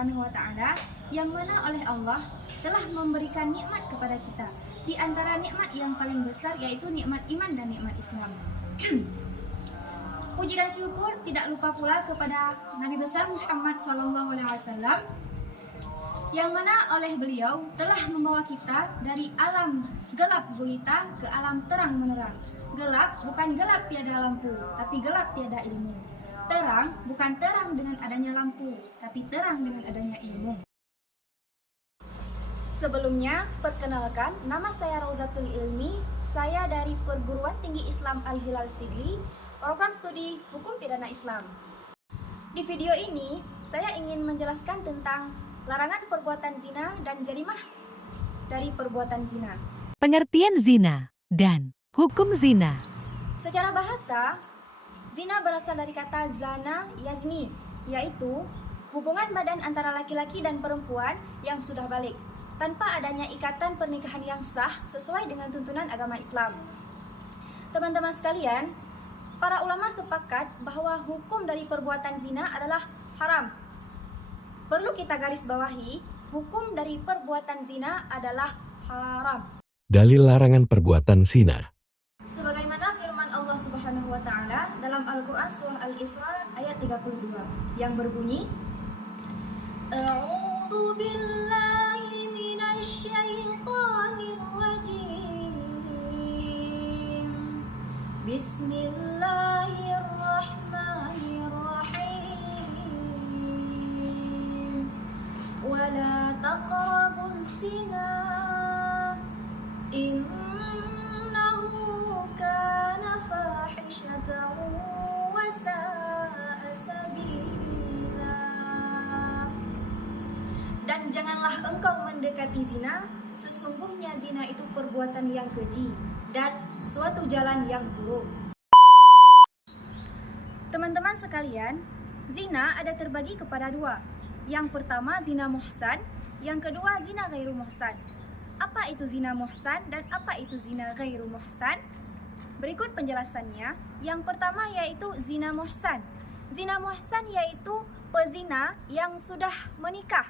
Subhanahu wa taala yang mana oleh Allah telah memberikan nikmat kepada kita. Di antara nikmat yang paling besar yaitu nikmat iman dan nikmat Islam. Puji dan syukur tidak lupa pula kepada Nabi besar Muhammad SAW yang mana oleh beliau telah membawa kita dari alam gelap gulita ke alam terang menerang. Gelap bukan gelap tiada lampu, tapi gelap tiada ilmu. Terang bukan terang dengan adanya lampu, tapi terang dengan adanya ilmu. Sebelumnya, perkenalkan, nama saya Rauzatul Ilmi. Saya dari Perguruan Tinggi Islam Al-Hilal Sigli, program studi Hukum Pidana Islam. Di video ini, saya ingin menjelaskan tentang larangan perbuatan zina dan jarimah dari perbuatan zina. Pengertian zina dan hukum zina. Secara bahasa, zina berasal dari kata zana yazni, yaitu hubungan badan antara laki-laki dan perempuan yang sudah balik, tanpa adanya ikatan pernikahan yang sah sesuai dengan tuntunan agama Islam. Teman-teman sekalian, para ulama sepakat bahwa hukum dari perbuatan zina adalah haram. Perlu kita garis bawahi, hukum dari perbuatan zina adalah haram. Dalil larangan perbuatan zina. Sebagaimana firman Allah Subhanahu wa taala dalam Al-Qur'an surah Al-Isra ayat 32 yang berbunyi, A'udzu billahi minasy syaithanir rajim. Bismillahirrahmanirrahim. Wa la taqrabuz zina innahu kana fahishatan wa sa'a sabila. Dan janganlah engkau mendekati zina, sesungguhnya zina itu perbuatan yang keji dan suatu jalan yang buruk. Teman-teman sekalian, zina ada terbagi kepada dua. Yang pertama zina muhsan, yang kedua zina ghairu muhsan. Apa itu zina muhsan dan apa itu zina ghairu muhsan? Berikut penjelasannya. Yang pertama yaitu zina muhsan. Zina muhsan yaitu pezina yang sudah menikah,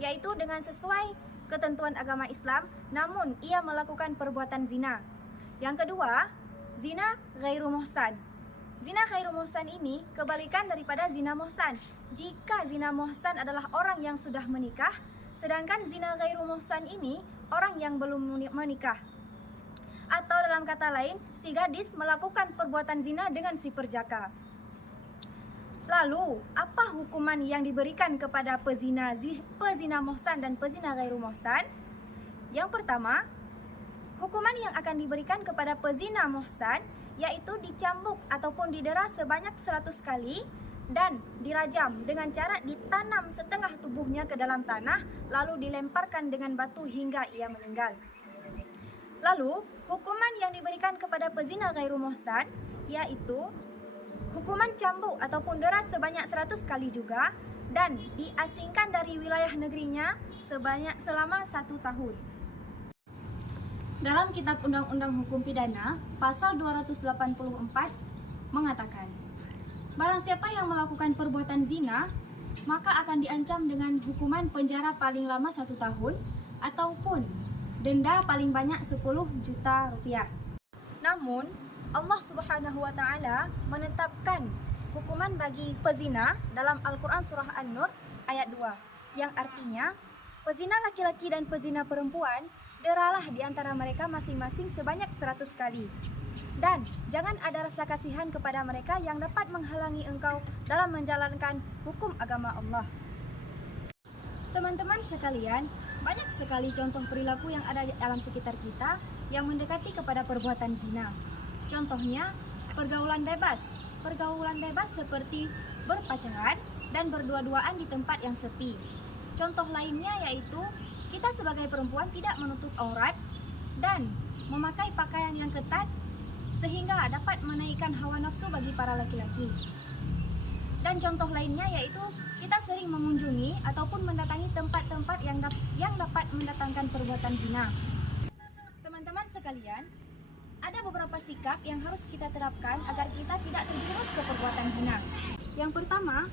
yaitu dengan sesuai ketentuan agama Islam, namun ia melakukan perbuatan zina. Yang kedua, zina ghairu muhsan. Zina ghairu muhsan ini kebalikan daripada zina muhsan. Jika zina muhsan adalah orang yang sudah menikah, sedangkan zina ghairu muhsan ini orang yang belum menikah. Atau dalam kata lain, si gadis melakukan perbuatan zina dengan si perjaka. Lalu, apa hukuman yang diberikan kepada pezina muhsan dan pezina ghairu muhsan? Yang pertama, hukuman yang akan diberikan kepada pezina muhsan yaitu dicambuk ataupun didera sebanyak 100 kali dan dirajam dengan cara ditanam setengah tubuhnya ke dalam tanah lalu dilemparkan dengan batu hingga ia meninggal. Lalu, hukuman yang diberikan kepada pezina ghairu muhsan yaitu hukuman cambuk ataupun dera sebanyak 100 kali juga dan diasingkan dari wilayah negerinya selama 1 tahun. Dalam Kitab Undang-Undang Hukum Pidana, pasal 284 mengatakan, barang siapa yang melakukan perbuatan zina, maka akan diancam dengan hukuman penjara paling lama 1 tahun ataupun denda paling banyak 10 juta rupiah. Namun, Allah Subhanahu wa taala menetapkan hukuman bagi pezina dalam Al-Qur'an surah An-Nur ayat 2 yang artinya pezina laki-laki dan pezina perempuan deralah di antara mereka masing-masing sebanyak 100 kali. Dan jangan ada rasa kasihan kepada mereka yang dapat menghalangi engkau dalam menjalankan hukum agama Allah. Teman-teman sekalian, banyak sekali contoh perilaku yang ada di alam sekitar kita yang mendekati kepada perbuatan zina. Contohnya, pergaulan bebas. Pergaulan bebas seperti berpacaran dan berdua-duaan di tempat yang sepi. Contoh lainnya yaitu kita sebagai perempuan tidak menutup aurat dan memakai pakaian yang ketat sehingga dapat menaikkan hawa nafsu bagi para laki-laki. Dan contoh lainnya yaitu kita sering mengunjungi ataupun mendatangi tempat-tempat yang dapat mendatangkan perbuatan zina. Teman-teman sekalian, ada beberapa sikap yang harus kita terapkan agar kita tidak terjerumus ke perbuatan zina. Yang pertama,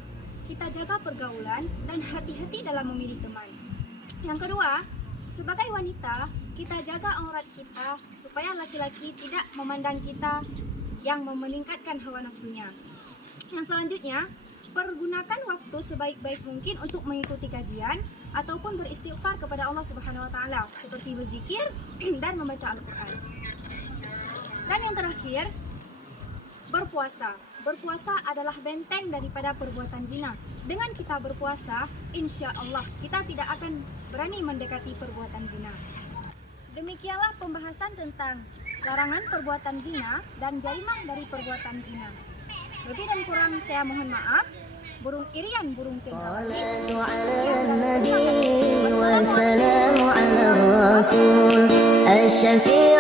kita jaga pergaulan dan hati-hati dalam memilih teman. Yang kedua, sebagai wanita, kita jaga aurat kita supaya laki-laki tidak memandang kita yang meningkatkan hawa nafsunya. Yang selanjutnya, pergunakan waktu sebaik-baik mungkin untuk mengikuti kajian ataupun beristighfar kepada Allah Subhanahu wa taala seperti berzikir dan membaca Al-Qur'an. Dan yang terakhir, berpuasa. Berpuasa adalah benteng daripada perbuatan zina. Dengan kita berpuasa, insya Allah kita tidak akan berani mendekati perbuatan zina. Demikianlah pembahasan tentang larangan perbuatan zina dan jarimah dari perbuatan zina. Lebih dan kurang saya mohon maaf. Burung irian, burung terima kasih. والسلام على الرسول الشفيع